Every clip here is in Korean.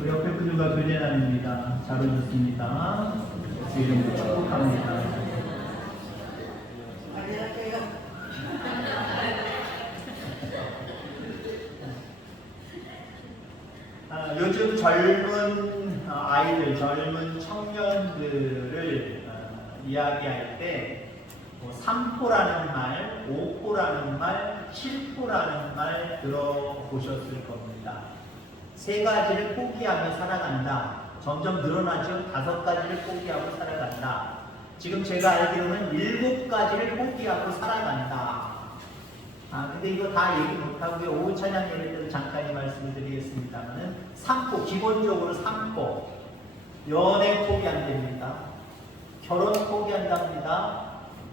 우리 옆에 분들과 교제 나눕니다. 잘 오셨습니다. 주 이름으로 축복합니다. 요즘 젊은 아이들, 젊은 청년들을 이야기할 때 뭐 3포라는 말, 5포라는 말, 7포라는 말 들어보셨을 겁니다. 세 가지를 포기하며 살아간다. 점점 늘어나죠. 5가지를 포기하고 살아간다. 지금 제가 알기로는 7가지를 포기하고 살아간다. 근데 이거 다 얘기 못하고요. 오후 찬양 예배 때도 잠깐 말씀을 드리겠습니다만은 3포, 기본적으로 3포. 연애 포기 안 됩니다. 결혼 포기한답니다.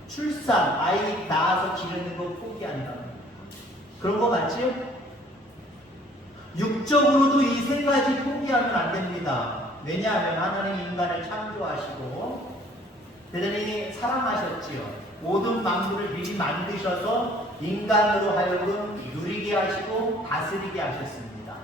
출산, 아이 낳아서 기르는 거 포기한답니다. 그런 거 맞지요? 육적으로도 이 세 가지 포기하면 안 됩니다. 왜냐하면 하나님 인간을 창조하시고 대단히 사랑하셨지요. 모든 만물을 미리 만드셔서 인간으로 하여금 누리게 하시고 다스리게 하셨습니다.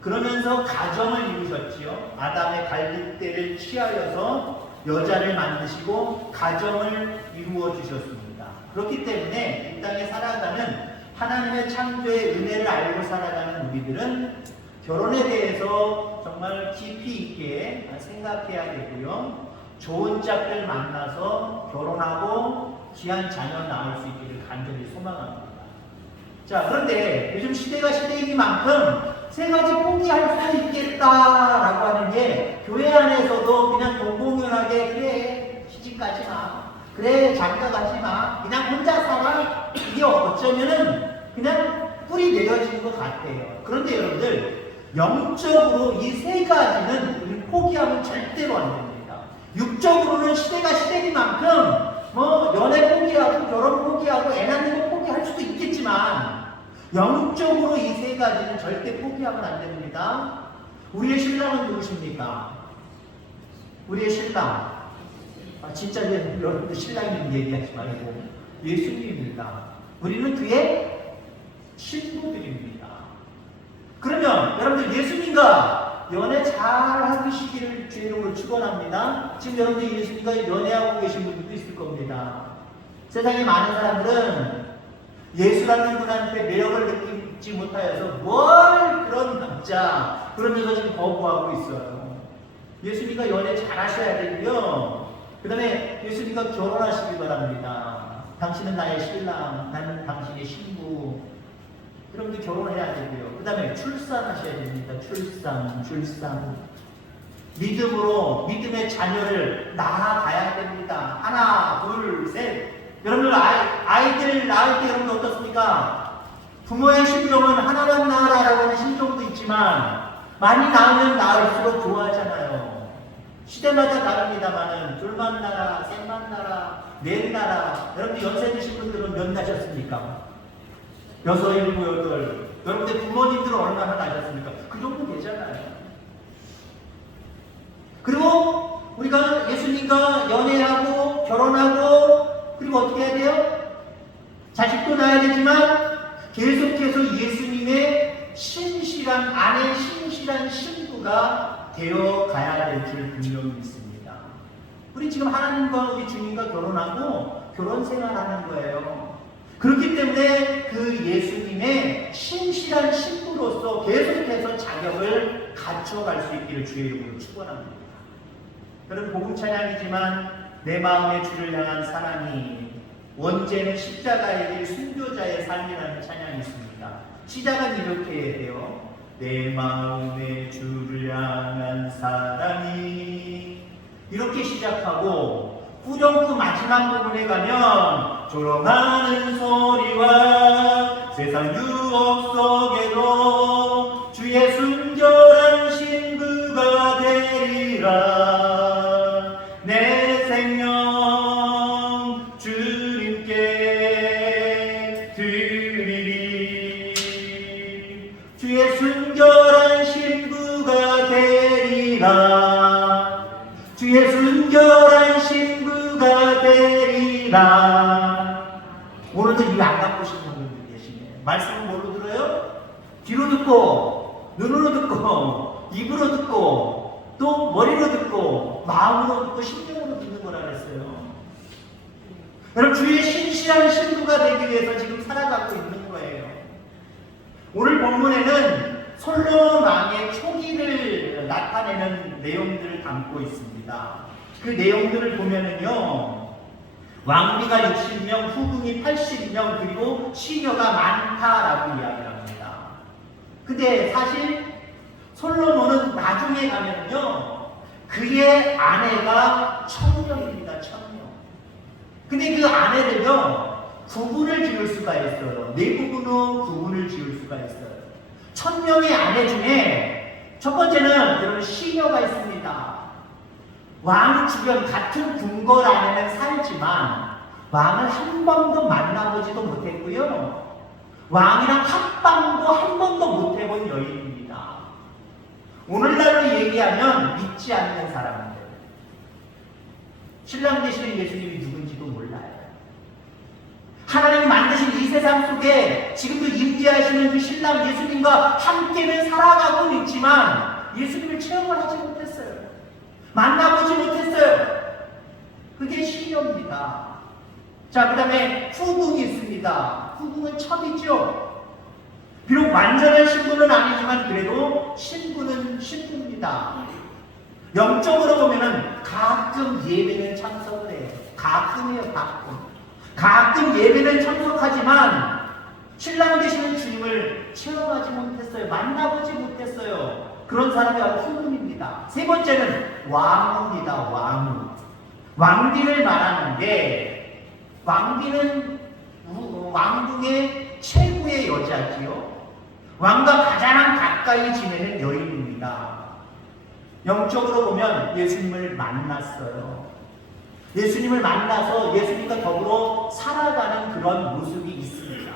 그러면서 가정을 이루셨지요. 아담의 갈빗대를 취하여서 여자를 만드시고 가정을 이루어 주셨습니다. 그렇기 때문에 이 땅에 살아가는 하나님의 창조의 은혜를 알고 살아가는 우리들은 결혼에 대해서 정말 깊이 있게 생각해야 되고요. 좋은 짝들 만나서 결혼하고 귀한 자녀 낳을 수 있기를 간절히 소망합니다. 자, 그런데 요즘 시대가 시대이니만큼 세 가지 포기할 수 있겠다라고 하는 게 교회 안에서도 그냥 동공연하게 그래 시집 가지 마, 그래 장가 가지 마, 그냥 혼자 살아, 이게 어쩌면은 그냥 뿌리 내려지는 것 같아요. 그런데 여러분들 영적으로 이 세 가지는 우리 포기하면 절대로 안 됩니다. 육적으로는 시대가 시대이만큼 뭐 연애 포기하고 결혼 포기하고 애 낳는 거 포기할 수도 있겠지만 영적으로 이 세 가지는 절대 포기하면 안 됩니다. 우리의 신랑은 누구십니까? 우리의 신랑. 진짜 여러분들 신랑님 얘기하지 말고 예수님입니다. 우리는 그의 신부들입니다. 그러면 여러분들 예수님과 연애 잘 하시기를 주의 이름으로 축원합니다. 지금 여러분들 예수님과 연애하고 계신 분들도 있을 겁니다. 세상에 많은 사람들은 예수라는 분한테 매력을 느끼지 못하여서 뭘 그런 남자 그러면서 지금 거부하고 있어요. 예수님과 연애 잘 하셔야 되고요. 그 다음에 예수님과 결혼하시기 바랍니다. 당신은 나의 신랑, 나는 당신의 신부. 여러분들 결혼해야 되고요. 그 다음에 출산하셔야 됩니다. 출산. 믿음으로 믿음의 자녀를 낳아가야 됩니다. 하나, 둘, 셋. 여러분들 아이들 낳을 때 여러분 어떻습니까? 부모의 심정은 하나만 낳아라라고 하는 심정도 있지만 많이 낳으면 낳을수록 좋아하잖아요. 시대마다 다릅니다만은 둘만 낳아, 셋만 낳아, 넷 낳아. 여러분들 연세 드신 분들은 몇 낳으셨습니까? 6, 7, 8. 여러분들 부모님들은 얼마나 낳으셨습니까? 그 정도 되잖아요. 그리고 우리가 예수님과 연애하고 결혼하고 그리고 어떻게 해야 돼요? 자식도 낳아야 되지만 계속해서 예수님의 신실한 아내, 신실한 신부가 되어 가야 될 줄 분명히 믿습니다. 우리 지금 하나님과 우리 주님과 결혼하고 결혼 생활하는 거예요. 그렇기 때문에 그 예수님의 신실한 신부로서 계속해서 자격을 갖춰갈 수 있기를 주의 이름으로 축원합니다. 여러분 복음 찬양이지만 내 마음의 주를 향한 사랑이 원죄는 십자가의 길 순교자의 삶이라는 찬양이 있습니다. 시작은 이렇게 해야 돼요. 내 마음의 주를 향한 사랑이 이렇게 시작하고 후렴구 마지막 부분에 가면 조롱하는 소리와 세상 유혹 속에도 주의 순결한 신부가 되리라. 내 생명 주님께 드리리. 주의 순결한 신부가 되리라. 주의 순결한 신부가 되리라. 오늘도 이거 안 갖고 싶은 분들 계시네. 말씀은 뭘로 들어요? 귀로 듣고 눈으로 듣고 입으로 듣고 또 머리로 듣고 마음으로 듣고 심령으로 듣는 거라 그랬어요. 여러분, 주의 신실한 신부가 되기 위해서 지금 살아가고 있는 거예요. 오늘 본문에는 솔로몬 왕의 초기를 나타내는 내용들을 담고 있습니다. 그 내용들을 보면은요, 왕비가 60명, 후궁이 80명, 그리고 시녀가 많다라고 이야기를 합니다. 근데 사실 솔로몬은 나중에 가면은요, 그의 아내가 1000명입니다. 1000명. 근데 그 아내를요, 구분을 지을 수가 있어요. 네 부부는 구분을 지을 수가 있어요. 1000명의 아내 중에 첫 번째는 여러분 시녀가 있습니다. 왕 주변 같은 궁궐 안에는 살지만 왕을 한 번도 만나보지도 못했고요. 왕이랑 합방도 한 번도 못 해본 여인입니다. 오늘날로 얘기하면 믿지 않는 사람들. 신랑 되시는 예수님이 누군지도 몰라요. 하나님이 만드신 이 세상 속에 지금도 임재하시는 그 신랑 예수님과 함께는 살아가고 있지만 예수님을 체험을 하지 못했어요. 만나보지 못했어요. 그게 시녀입니다. 자, 그 다음에 후궁이 있습니다. 후궁은 첩이죠. 비록 완전한 신부는 아니지만 그래도 신부는 신부입니다. 영적으로 보면은 가끔 예배는 참석을 해요. 가끔이에요, 가끔. 가끔 예배는 참석하지만 신랑 되시는 주님을 체험하지 못했어요. 만나보지 못했어요. 그런 사람이 바로 후궁입니다. 세 번째는 왕후입니다. 왕후. 왕비를 말하는데 왕비는 왕궁의 최고의 여자지요. 왕과 가장 가까이 지내는 여인입니다. 영적으로 보면 예수님을 만났어요. 예수님을 만나서 예수님과 더불어 살아가는 그런 모습이 있습니다.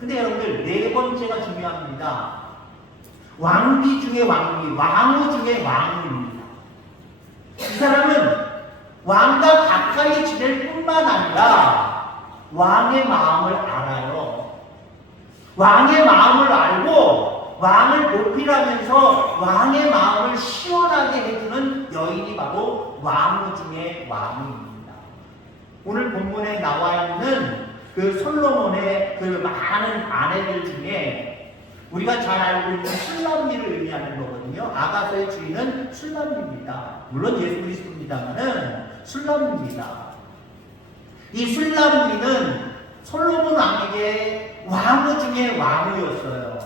근데 여러분들, 네 번째가 중요합니다. 왕비 중에 왕비, 왕후 중에 왕후입니다. 이 사람은 왕과 가까이 지낼 뿐만 아니라 왕의 마음을 알아요. 왕의 마음을 알고 왕을 보필하면서 왕의 마음을 시원하게 해주는 여인이 바로 왕후 중에 왕후입니다. 오늘 본문에 나와 있는 그 솔로몬의 그 많은 아내들 중에 우리가 잘 알고 있는 술람미를 의미하는 거거든요. 아가서의 주인은 술람미입니다. 물론 예수 그리스도입니다만은 술람미입니다. 이 술람미는 솔로몬 왕에게 왕후 중에 왕후였어요.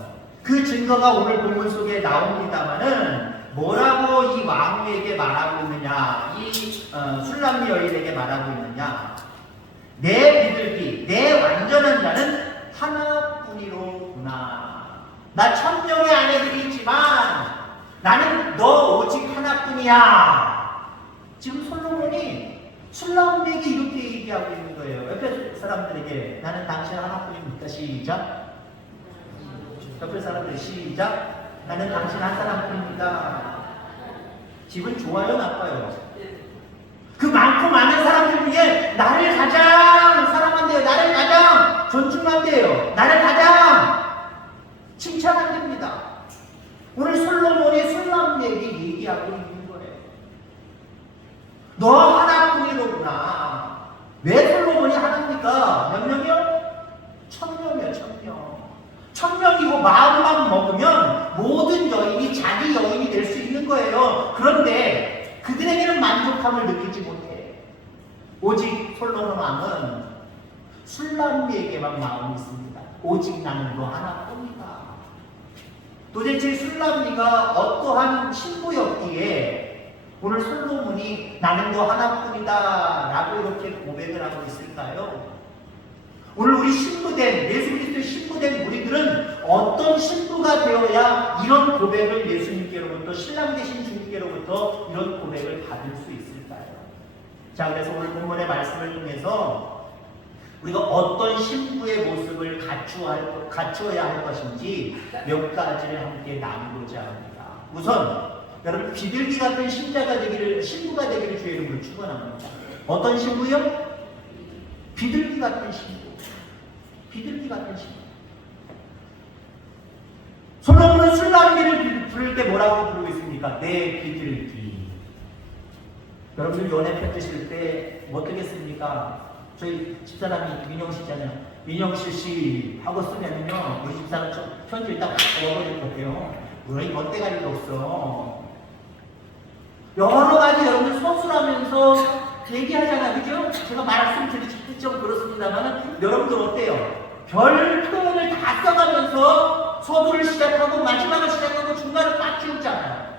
그 증거가 오늘 본문 속에 나옵니다만은 뭐라고 이 왕후에게 말하고 있느냐, 이 술람미 여인에게 말하고 있느냐, 내 비둘기, 내 완전한 자는 하나뿐이로구나. 나 1000명의 아내들이 있지만 나는 너 오직 하나뿐이야. 지금 솔로몬이 술람미에게 이렇게 얘기하고 있는 거예요. 옆에 사람들에게 나는 당신 하나뿐입니다. 시작. 옆에 사람들 시작. 나는 당신 한 사람뿐입니다. 기분 좋아요, 나빠요? 그 많고 많은 사람들 중에 나를 가장 사랑한대요. 나를 가장 존중한대요. 나를 가장 칭찬한답니다. 오늘 솔로몬이 술람미에게 얘기하고 있는 거예요. 너 하나뿐이로구나. 왜 솔로몬이 하나입니까? 몇 명이요? 1000명이요, 1000명. 1000명이고 마음만 먹으면 모든 여인이 자기 여인이 될 수 있는 거예요. 그런데 그들에게는 만족함을 느끼지 못해. 오직 솔로몬 왕은 술람미에게만 마음이 있습니다. 오직 나는 너 하나뿐이다. 도대체 술람미가 어떠한 신부였기에 오늘 솔로몬이 나는 너 하나뿐이다 라고 이렇게 고백을 하고 있을까요? 오늘 우리 신부된, 예수 그리스도의 신부된 우리들은 어떤 신부가 되어야 이런 고백을 예수님께로부터, 신랑 되신 주님께로부터 이런 고백을 받을 수 있을까요? 자, 그래서 오늘 본문의 말씀을 통해서 우리가 어떤 신부의 모습을 갖추어야 할 것인지 몇 가지를 함께 나누고자 합니다. 우선 여러분, 비둘기 같은 신부가 되기를 주의 이름으로 축원합니다. 어떤 신부요? 비둘기 같은 신부. 비둘기 같은 신부. 솔로몬은 술람미를 부를 때 뭐라고 부르고 있습니까? 내 비둘기. 여러분들 연애 펴주실 때 뭐 뜨겠습니까? 저희 집사람이 민영씨잖아요. 민영씨 하고 쓰면요, 우리 집사람 편지를 딱 넣어버릴 거예요. 우리 멋대가리가 없어. 여러 가지 여러분들 서술하면서 얘기하잖아요. 그죠? 제가 말씀드리기 좀 그렇습니다만, 여러분들 어때요? 별 표현을 다 써가면서 서두를 시작하고 마지막을 시작하고 중간을 딱 지우잖아요.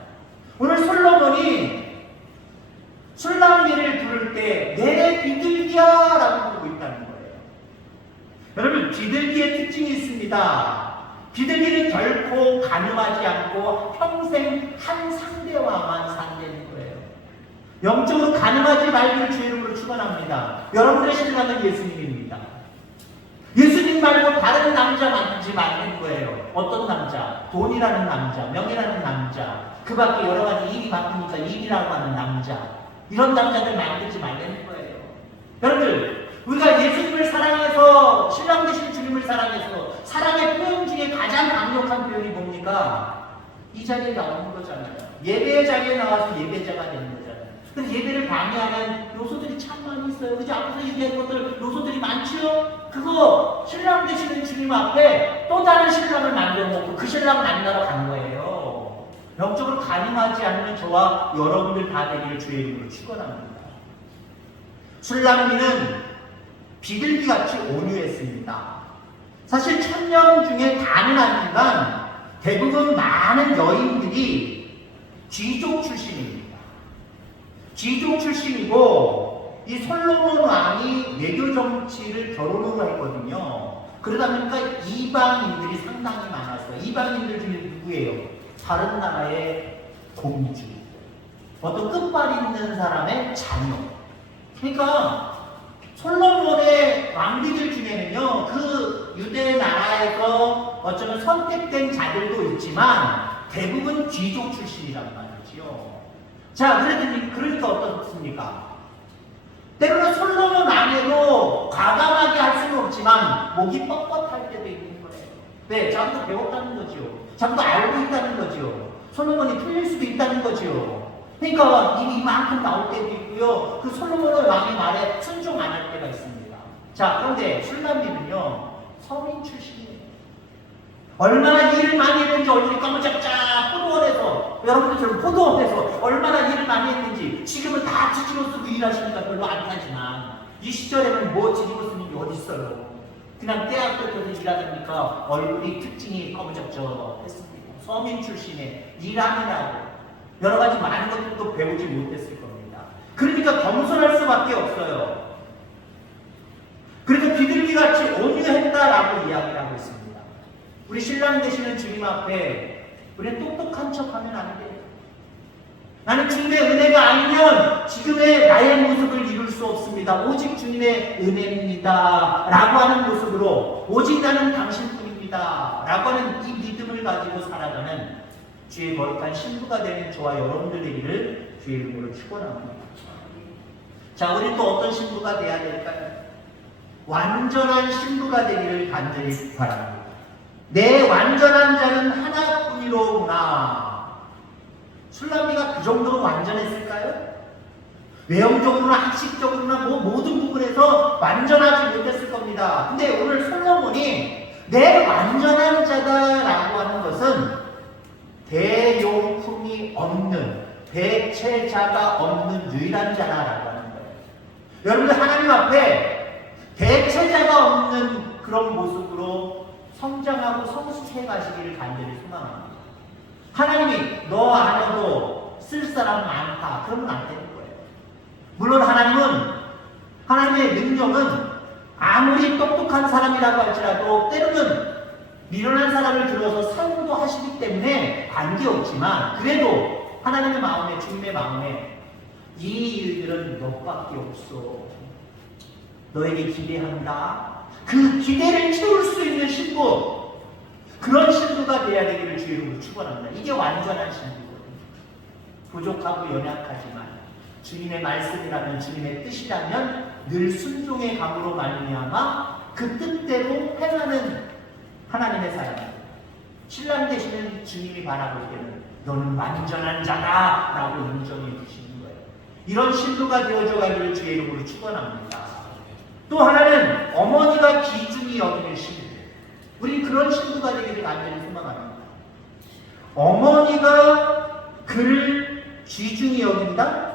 오늘 솔로몬이 술랑이를 부를 때 내 비둘기야 라고 부르고 있다는 거예요. 여러분, 비둘기의 특징이 있습니다. 비둘기는 결코 가늠하지 않고 평생 한 상대와만 상대는 거예요. 영적으로 가늠하지 말기를 주의 이름으로 축원합니다. 여러분들의 신랑은 예수님입니다. 예수님 말고 다른 남자 만나지 말는 거예요. 어떤 남자? 돈이라는 남자, 명예라는 남자, 그 밖에 여러 가지 일이 바쁘니까 일이라고 하는 남자, 이런 남자들 만들지 말라는 거예요. 여러분들, 우리가 예수님을 사랑해서, 신랑 되신 주님을 사랑해서 사랑의 표현 중에 가장 강력한 표현이 뭡니까? 이 자리에 나오는 거잖아요. 예배의 자리에 나와서 예배자가 되는 거잖아요. 근데 예배를 방해하는 요소들이 참 많이 있어요. 그죠? 앞에서 얘기한 것들 요소들이 많죠? 그거 신랑 되시는 주님 앞에 또 다른 신랑을 만들어 놓고 그 신랑 만나러 간 거예요. 영적으로 가늠하지 않는 저와 여러분들 다 되기를 주의 이름으로 축원합니다. 술람미는 비둘기같이 온유했습니다. 사실 천년 중에 다는 아니지만 대부분 많은 여인들이 귀족 출신입니다. 귀족 출신이고 이 솔로몬 왕이 외교 정치를 결혼으로 했거든요. 그러다 보니까 이방인들이 상당히 많았어요. 이방인들 중에 누구예요? 다른 나라의 공주, 어떤 끝발이 있는 사람의 자녀. 그러니까 솔로몬의 왕비들 중에는요, 그 유대 나라에서 어쩌면 선택된 자들도 있지만 대부분 귀족 출신이란 말이지요. 자, 그러니까 어떻습니까? 때로는 솔로몬 왕에도 과감하게 할 수는 없지만 목이 뻣뻣할 때도 있는 거예요. 네, 자기도 배웠다는 거지요. 자기도 알고 있다는 거지요. 솔로몬이 틀릴 수도 있다는 거지요. 그러니까 이미 이만큼 나올 때도 있고요. 그 솔로몬의 왕의 말에 순종 안 할 때가 있습니다. 자, 그런데 술람미는요, 서민 출신이에요. 얼마나 일을 많이 했는지 얼굴이 까무잡잡 포도원에서, 여러분들처럼 포도원에서 얼마나 일을 많이 했는지 지금은 다 뒤집어 쓰고 일하시니까 별로 안 하지만 이 시절에는 뭐 뒤집어 쓰는 게 어디 있어요. 그냥 대학교에서 일하니까 얼굴이 특징이 까무잡잡했습니다. 서민 출신의 일하느라고 여러 가지 많은 것들도 배우지 못했을 겁니다. 그러니까 겸손할 수밖에 없어요. 그래서 비둘기같이 온유했다라고 이야기를 하고 있습니다. 우리 신랑 되시는 주님 앞에 우리는 똑똑한 척하면 안 돼요. 나는 주님의 은혜가 아니면 지금의 나의 모습을 이룰 수 없습니다. 오직 주님의 은혜입니다. 라고 하는 모습으로 오직 나는 당신뿐입니다. 라고 하는 이 믿음을 가지고 살아가는 주의 거룩한 신부가 되는 저와 여러분들 되기를 주의 이름으로 축원합니다. 자, 우리 또 어떤 신부가 되어야 될까요? 완전한 신부가 되기를 간절히 바랍니다. 내 완전한 자는 하나뿐이로구나. 술람미가 그 정도로 완전했을까요? 외형적으로나 학식적으로나 모든 부분에서 완전하지 못했을 겁니다. 근데 오늘 솔로몬이 내 완전한 자다라고 하는 것은 대용품이 없는, 대체자가 없는 유일한 자라고 하는 거예요. 여러분들 하나님 앞에 대체자가 없는 그런 모습으로 성장하고 성숙해 가시기를 간절히 소망합니다. 하나님이 너 아니어도 쓸 사람 많다, 그러면 안 되는 거예요. 물론 하나님의 능력은 아무리 똑똑한 사람이라고 할지라도 때로는 미련한 사람을 들어서 사용도 하시기 때문에 관계없지만 그래도 하나님의 마음에, 주님의 마음에 이 일들은 너밖에 없어. 너에게 기대한다. 그 기대를 채울 수 있는 신부, 그런 신부가 되어야 되기를 주의 이름으로 축원합니다. 이게 완전한 신부거든요. 부족하고 연약하지만 주님의 말씀이라면, 주님의 뜻이라면 늘 순종의 감으로 말미암아 그 뜻대로 행하는 하나님의 사람, 신랑 되시는 주님이 바라볼 때는 너는 완전한 자다 라고 인정해 주시는 거예요. 이런 신부가 되어줘 가기를 주의 이름으로 축원합니다. 또 하나는 어머니가 귀중히 여기는 신부. 우리 그런 신부가 되기를 간절히 소망합니다. 어머니가 그를 귀중히 여긴다?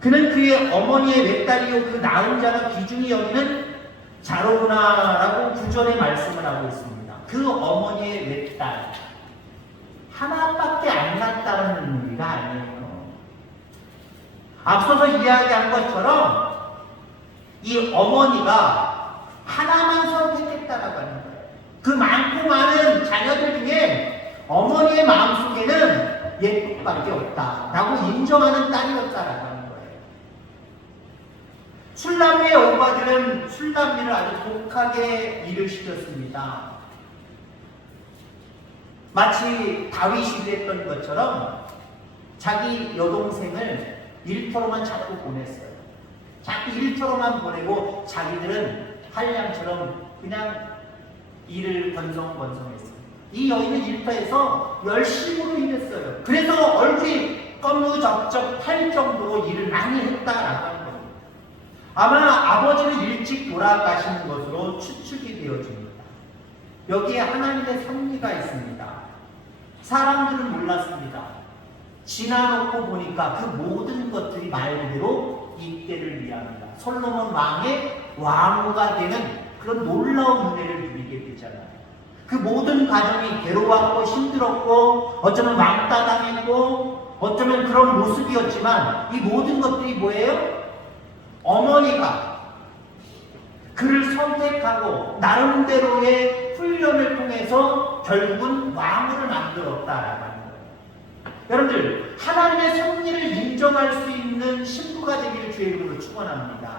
그는 그의 어머니의 외딸이요 그 낳은 자가 귀중히 여기는 자로구나라고 구절에 말씀을 하고 있습니다. 그 어머니의 외딸 하나밖에 안 낳았다는 의미가 아니에요. 앞서서 이야기한 것처럼 이 어머니가 하나만 선택했다라고 하는 거예요. 그 많고 많은 자녀들 중에 어머니의 마음속에는 얘밖에 없다라고 인정하는 딸이었다라고 하는 거예요. 술람미의 오빠들은 술람미를 아주 독하게 일을 시켰습니다. 마치 다윗이 그랬던 것처럼 자기 여동생을 일터로만 자꾸 보냈어요. 자꾸 일터로만 보내고 자기들은 한량처럼 그냥 일을 번성번성했어요. 이 여인은 일터에서 열심으로 일했어요. 그래서 얼굴이 꺼무적적할 정도로 일을 많이 했다라고 하는 겁니다. 아마 아버지는 일찍 돌아가시는 것으로 추측이 되어집니다. 여기에 하나님의 섭리가 있습니다. 사람들은 몰랐습니다. 지나놓고 보니까 그 모든 것들이 말 그대로 이때를 위합니다. 솔로몬 왕의 왕후가 되는 그런 놀라운 은혜를 누리게 되잖아요. 그 모든 과정이 괴로웠고 힘들었고 어쩌면 왕따 당했고 어쩌면 그런 모습이었지만 이 모든 것들이 뭐예요? 어머니가 그를 선택하고 나름대로의 훈련을 통해서 결국은 왕후를 만들었다라고 하는 거예요. 여러분들 하나님의 섭리를 인정할 수 있는 신부가 되기를 주의 이름으로 축원합니다.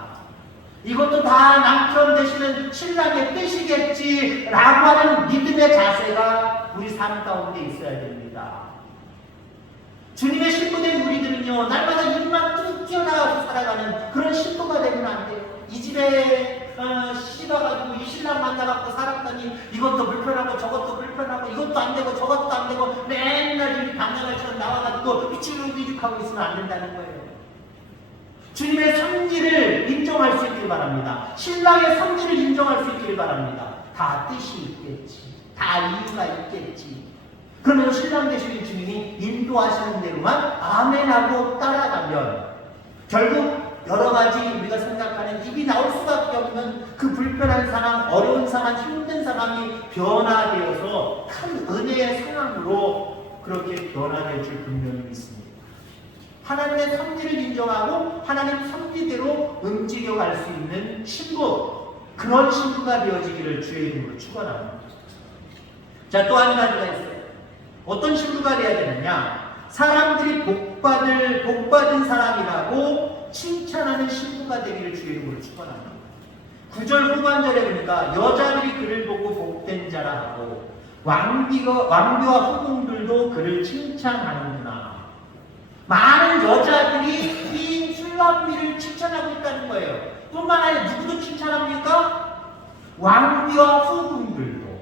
이것도 다 남편 되시는 신랑의 뜻이겠지라고 하는 믿음의 자세가 우리 삶 가운데 있어야 됩니다. 주님의 신부된 우리들은요 날마다 입만 뚝 튀어나와서 살아가는 그런 신부가 되면 안 돼요. 이 집에 시집와가지고 이 신랑 만나갖고 살았더니 이것도 불편하고 저것도 불편하고 이것도 안 되고 저것도 안 되고 맨날 이 방랑할처럼 나와가지고 삐죽삐죽하고 있으면 안 된다는 거예요. 주님의 섭리를 인정할 수 있길 바랍니다. 신랑의 섭리를 인정할 수 있길 바랍니다. 다 뜻이 있겠지. 다 이유가 있겠지. 그러면 신랑 되시는 주님이 인도하시는 대로만 아멘하고 따라가면 결국 여러 가지 우리가 생각하는 입이 나올 수밖에 없는 그 불편한 상황, 어려운 상황, 힘든 상황이 변화되어서 큰 은혜의 상황으로 그렇게 변화될 줄 분명히 믿습니다. 하나님의 섭리를 인정하고 하나님 섭리대로 움직여갈 수 있는 신부, 그런 신부가 되어지기를 주의 이름으로 축원합니다. 자, 또 한 가지가 있어요. 어떤 신부가 되어야 되느냐? 사람들이 복받은 사람이라고 칭찬하는 신부가 되기를 주의 이름으로 축원합니다. 9절 후반절에 보니까 여자들이 그를 보고 복된 자라 하고 왕비와 후궁들도 그를 칭찬하는구나. 많은 여자들이 이 술람미를 칭찬하고 있다는 거예요. 뿐만 아니라 누구도 칭찬합니까? 왕비와 후궁들도.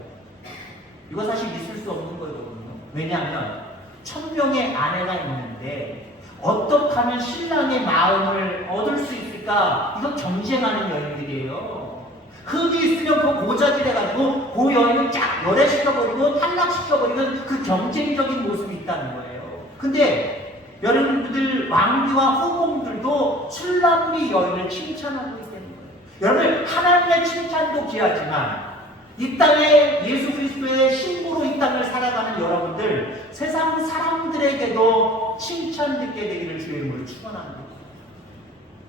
이거 사실 있을 수 없는 거거든요. 왜냐하면 1000명의 아내가 있는데 어떻게 하면 신랑의 마음을 얻을 수 있을까? 이거 경쟁하는 여인들이에요. 흙이 있으면 그 고자질해가지고 그 여인을 쫙 열애시켜버리고 탈락시켜버리는 그 경쟁적인 모습이 있다는 거예요. 근데 여러분들 왕비와 후궁들도 술람미 여인을 칭찬하고 있다는 거예요. 여러분 하나님의 칭찬도 귀하지만 이 땅에 예수 그리스도의 신부로 이 땅을 살아가는 여러분들 세상 사람들에게도 칭찬 듣게 되기를 주의 이름으로 축원합니다.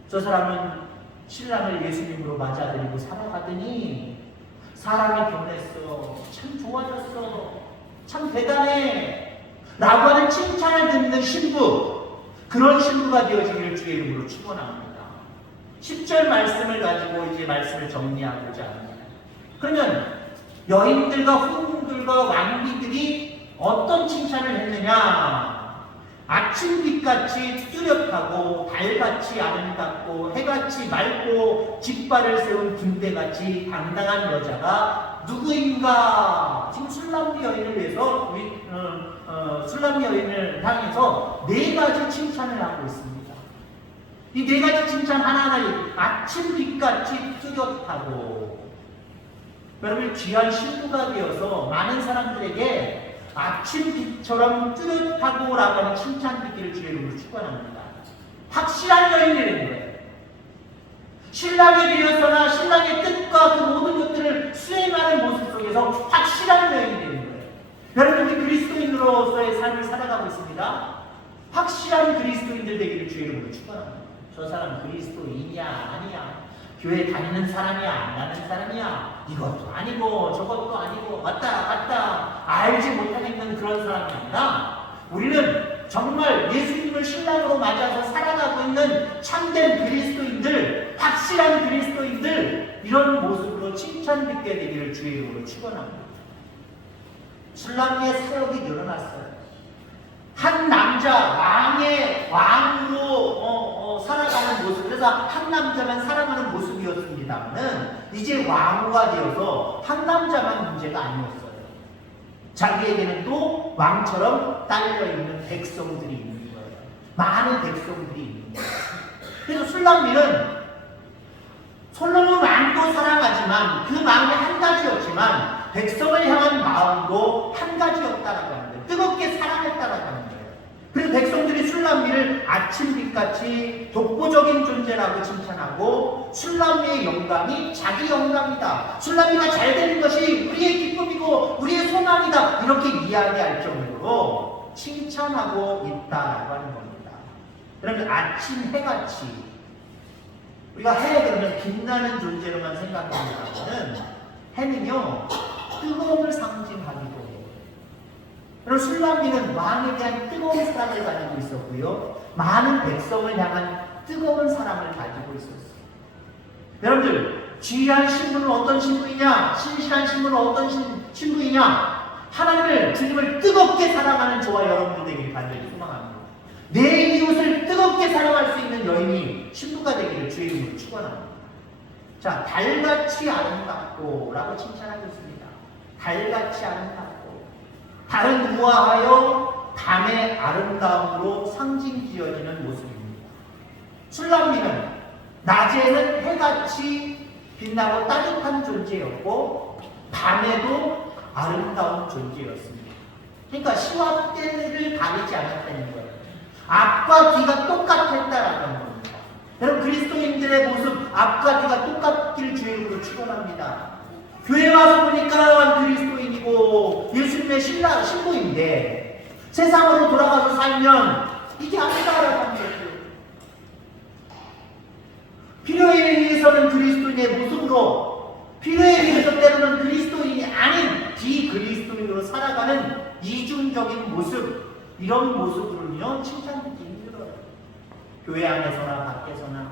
저 사람은 신랑을 예수님으로 맞아들이고 살아가더니 사람이 변했어. 참 좋아졌어. 참 대단해. 라고 하는 칭찬을 듣는 신부, 그런 신부가 되어지기를 주의 이름으로 축원합니다. 10절 말씀을 가지고 이제 말씀을 정리하고자 합니다. 그러면 여인들과 후궁들과 왕비들이 어떤 칭찬을 했느냐? 아침빛같이 뚜렷하고 달같이 아름답고 해같이 맑고 깃발을 세운 군대같이 당당한 여자가 누구인가? 지금 술람비 여인을 위해서 우리 술람 여인을 향해서 4가지 칭찬을 하고 있습니다. 이 4가지 칭찬 하나하나 아침 빛같이 뚜렷하고, 여러분 귀한 신부가 되어서 많은 사람들에게 아침 빛처럼 뚜렷하고 라고 하는 칭찬 듣기를 주의 이름으로 축원합니다. 확실한 여인이라는 거예요. 신랑에 대해서나 신랑의 뜻과 그 모든 것들을 수행하는 모습 속에서 확실한 여인이 되는 거예요. 여러분이 그리스도인으로서의 삶을 살아가고 있습니다. 확실한 그리스도인들 되기를 주의 이름으로 축원합니다. 저 사람 그리스도인이야 아니야, 교회 다니는 사람이야 안 다니는 사람이야, 이것도 아니고 저것도 아니고 왔다 갔다 알지 못하는 그런 사람이 아니라, 우리는 정말 예수님을 신랑으로 맞아서 살아가고 있는 참된 그리스도인들, 확실한 그리스도인들, 이런 모습으로 칭찬받게 되기를 주의 이름으로 축원합니다. 신랑의 사역이 늘어났어요. 한 남자 왕으로 살아가는 모습, 그래서 한 남자만 살아가는 모습이었습니다만은 이제 왕후가 되어서 한 남자만 문제가 아니었어요. 자기에게는 또 왕처럼 딸려있는 백성들이 있는 거예요. 많은 백성들이 있는 거예요. 그래서 술람미는 솔로몬 왕도 사랑하지만 그 마음이 한 가지였지만 백성을 향한 마음도 한 가지였다라고 하는 거예요. 뜨겁게 사랑했다라고 하는 거예요. 그래서 백성들이 술람미를 아침빛같이 독보적인 존재라고 칭찬하고, 술람미의 영광이 자기 영광이다, 술람미가 잘 되는 것이 우리의 기쁨이고 우리의 소망이다, 이렇게 이야기할 정도로 칭찬하고 있다라고 하는 겁니다. 여러분, 아침 해같이, 우리가 해 그러면 빛나는 존재로만 생각합니다는 해는요 뜨거움을 상징하기도 해요. 여러분, 술람미는 왕에 대한 뜨거운 사랑을 가지고 있었고요, 많은 백성을 향한 뜨거운 사랑을 가지고 있었어요. 여러분들, 귀한 신부는 어떤 신부이냐, 신실한 신부는 어떤 신부이냐, 하나님을, 주님을 뜨겁게 사랑하는 저와 여러분들 되기를 간절히 소망합니다. 내 이웃을 뜨겁게 사랑할 수 있는 여인이 신부가 되기를 주의 이름으로 축원합니다. 자, 달같이 아름답고 라고 칭찬하고 있습니다. 달같이 아름답고, 달은 우아하여 밤의 아름다움으로 상징지어지는 모습입니다. 술람미는 낮에는 해같이 빛나고 따뜻한 존재였고 밤에도 아름다운 존재였습니다. 그러니까 시와 때를 가리지 않았다는 거예요. 앞과 뒤가 똑같았다라는 겁니다. 여러분, 그리스도인들의 모습, 앞과 뒤가 똑같기를 주의 이름으로 축원합니다. 교회 와서 보니까 그리스도인이고 예수님의 신부인데 세상으로 돌아가서 살면 이게 아니다라고 하는 거죠. 필요에 의해서는 그리스도인의 모습으로, 필요에 의해서 때로는 그리스도인이 아닌 비그리스도인으로 살아가는 이중적인 모습, 이런 모습으로는요 칭찬받기 힘들어요. 교회 안에서나 밖에서나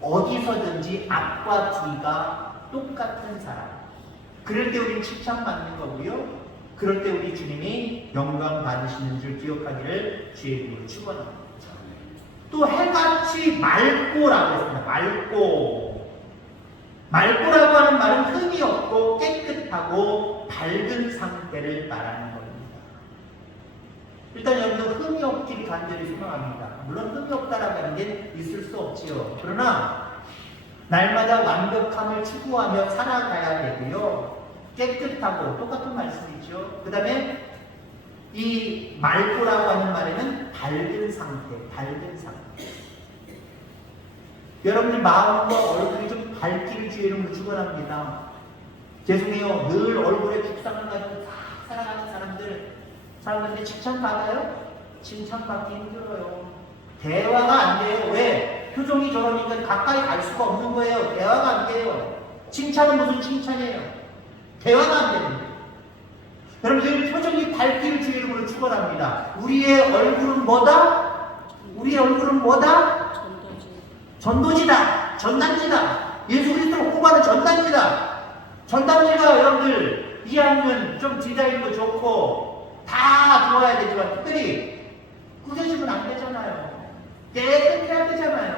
어디서든지 앞과 뒤가 똑같은 사람, 그럴 때 우리는 칭찬받는 거고요, 그럴 때 우리 주님이 영광 받으시는 줄 기억하기를 주의 이름으로 축원합니다. 또 해같이 맑고라고 했습니다. 맑고라고 하는 말은 흠이 없고 깨끗하고 밝은 상태를 말하는 겁니다. 일단 여러분들 흠이 없기를 간절히 소망합니다. 물론 흠이 없다라고 하는 게 있을 수 없지요. 그러나 날마다 완벽함을 추구하며 살아가야 되고요, 깨끗하고, 똑같은 말씀이죠. 그 다음에 이 맑고라고 하는 말에는 밝은 상태. 여러분들 마음과 얼굴이 좀 밝기를 주의 이름으로 축원합니다. 죄송해요, 늘 얼굴에 죽상을 가지고 살아가는 사람들한테 칭찬받아요? 칭찬받기 힘들어요. 대화가 안 돼요. 왜? 표정이 저러니까 가까이 갈 수가 없는 거예요. 대화가 안 돼요. 칭찬은 무슨 칭찬이에요? 대화가 안 되는데. 여러분들 표정이 밝기를 주의 이름으로 축원합니다. 우리의 얼굴은 뭐다? 전도지다. 전단지다. 예수 그리스도를 홍보하는 전단지다. 전단지가 여러분들 이해하면 좀 디자인도 좋고 다 좋아야 되지만 특별히 꾸겨지면 안 되잖아요. 깨끗해야 되잖아요.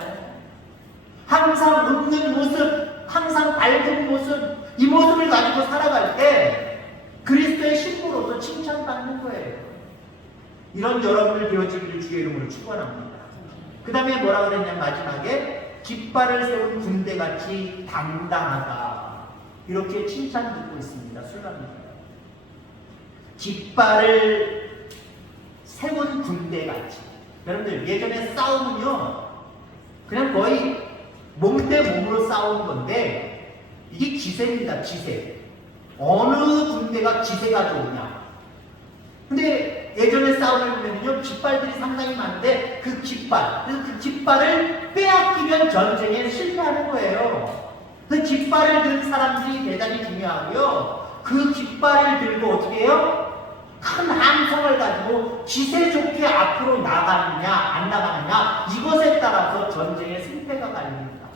항상 웃는 모습, 항상 밝은 모습, 이 모습을 가지고 살아갈 때 그리스도의 신부로서 칭찬받는 거예요. 이런 여러분들 되어지기를 주의 이름으로 축원합니다. 그 다음에 뭐라 그랬냐면 마지막에 깃발을 세운 군대같이 당당하다. 이렇게 칭찬 듣고 있습니다. 술랍니다. 깃발을 세운 군대같이. 여러분들 예전에 싸움은요 그냥 거의 몸 대 몸으로 싸우는 건데 이게 기세입니다. 기세. 어느 군대가 기세가 좋으냐. 근데 예전에 싸움을 보면요 깃발들이 상당히 많은데 그 깃발, 그래서 그 깃발을 빼앗기면 전쟁에 실패하는 거예요. 그 깃발을 든 사람들이 대단히 중요하고요. 그 깃발을 들고 어떻게 해요? 큰 함성을 가지고 기세 좋게 앞으로 나가느냐 안 나가느냐 이것에 따라서 전쟁의 승패가 갈립니다.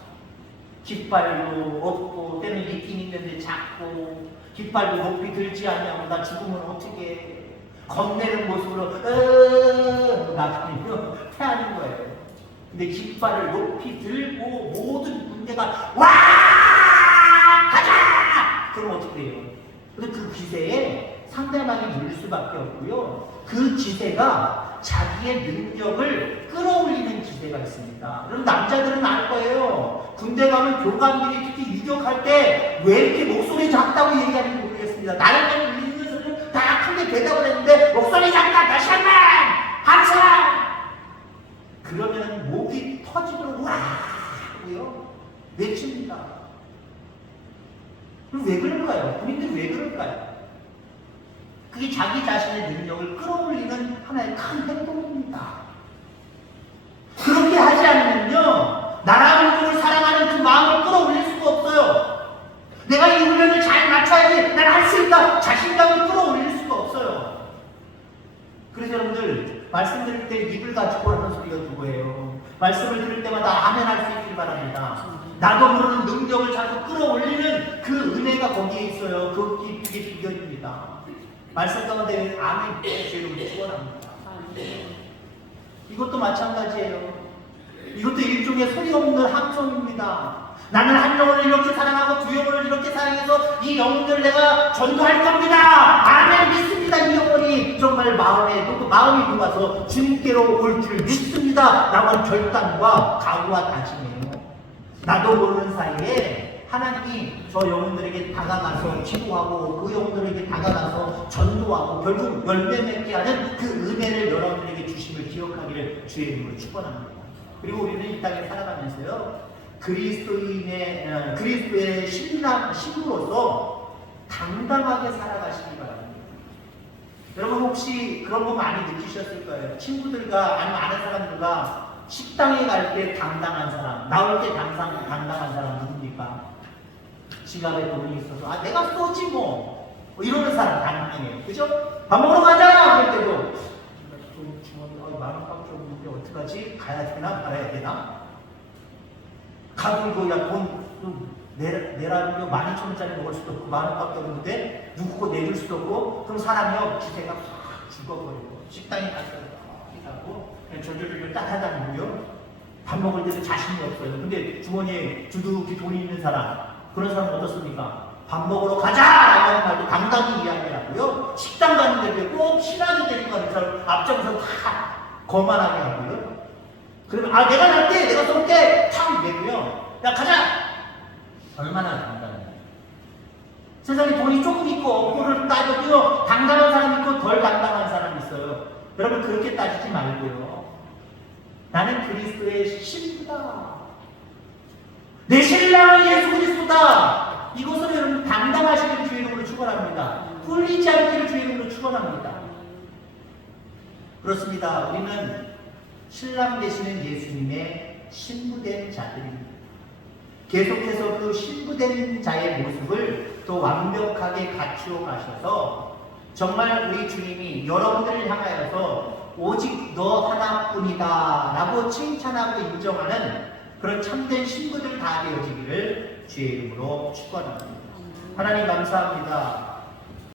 깃발도 없고 때는 있긴 있는데 작고 깃발도 높이 들지 않냐고 나 죽으면 어떻게 해. 겁내는 모습으로 나가면 패하는 거예요. 근데 깃발을 높이 들고 모든 군대가 와 가자! 그럼 어떻게 돼요? 근데 그 기세에 상대방이 물 수밖에 없고요. 그 기세가 자기의 능력을 끌어올리는 기세가 있습니다. 그럼 남자들은 알 거예요. 군대 가면 교관들이 특히 유격할 때 왜 이렇게 목소리 작다고 얘기하는지 모르겠습니다. 나를 때는 울리는 소리를 다 크게 대답을 했는데 목소리 작다 다시 한 번! 항상! 그러면 목이 터지도록 와! 하고요. 외칩니다. 그럼 왜 그럴까요? 군인들이 왜 그럴까요? 그게 자기 자신의 능력을 끌어올리는 하나의 큰 행동입니다. 그렇게 하지 않으면요 나라 민족을 사랑하는 그 마음을 끌어올릴 수가 없어요. 내가 이 훈련을 잘 맞춰야지 난 할 수 있다 자신감을 끌어올릴 수가 없어요. 그래서 여러분들 말씀 들을 때 입을 가지고 하는 소리가 누구예요? 말씀을 들을 때마다 아멘 할 수 있길 바랍니다. 나도 모르는 능력을 자꾸 끌어올리는 그 은혜가 거기에 있어요. 그게 비결입니다. 말씀 가운데 아멘 주의로 축원합니다. 이것도 마찬가지예요. 이것도 일종의 소리 없는 함성입니다. 나는 한 영혼을 이렇게 사랑하고 두 영혼을 이렇게 사랑해서 이 영혼들 내가 전도할 겁니다. 아멘 믿습니다. 이 영혼이 정말 마음이 녹아서 주님께로 올 줄 믿습니다. 라고 결단과 각오와 다짐이에요. 나도 모르는 사이에 하나님이 저 영혼들에게 다가가서 기도하고 그 영혼들에게 다가가서 전도하고 결국 열매 맺게 하는 그 은혜를 여러분들에게 주심을 기억하기를 주의 이름으로 축원합니다. 그리고 우리는 이 땅에 살아가면서요 그리스도의 신부로서 당당하게 살아가시기 바랍니다. 여러분 혹시 그런 거 많이 느끼셨을 거예요. 친구들과 아니면 아는 사람들과 식당에 갈 때 당당한 사람, 나올 때 당당한 사람 누굽니까? 지갑에 돈이 있어서 내가 쏘지 뭐 이러는 사람 당당해요. 그죠? 밥 먹으러 가자! 그럴 때도 돈 주머니 만원밖에 없는데 어떡하지? 가야 되나 말아야 되나? 가끔 돈 내라면 12,000원짜리 먹을 수도 없고 10,000원밖에 없는데 누구 거 내줄 수도 없고 그럼 사람이요 기세가 확 죽어버리고 식당에 가서 하고 그냥 저절로 따라다니고요 밥 먹을 때도 자신이 없어요. 근데 주머니에 두둑이 돈이 있는 사람 그런 사람 어떻습니까? 밥 먹으러 가자! 라는 말도 당당히 이야기하고요 식당 가는데 꼭 신앙이 되니까 사람 앞장서 다 거만하게 하고요 그러면 내가 날게 내가 쏠게 탁 내고요 야 가자! 얼마나 당당해요. 세상에 돈이 조금 있고 없고를 따져도요 당당한 사람 있고 덜 당당한 사람 있어요. 여러분 그렇게 따지지 말고요 나는 그리스도의 신부다. 내 신랑은 예수 그리스도다. 이것을 여러분 당당하시기를 주의 이름으로 축원합니다. 꿀리지 않기를 주의 이름으로 축원합니다. 그렇습니다. 우리는 신랑 되시는 예수님의 신부된 자들입니다. 계속해서 그 신부된 자의 모습을 또 완벽하게 갖추어 가셔서 정말 우리 주님이 여러분들을 향하여서 오직 너 하나뿐이다 라고 칭찬하고 인정하는 그런 참된 신부들 다 되어지기를 주의 이름으로 축원합니다. 하나님 감사합니다.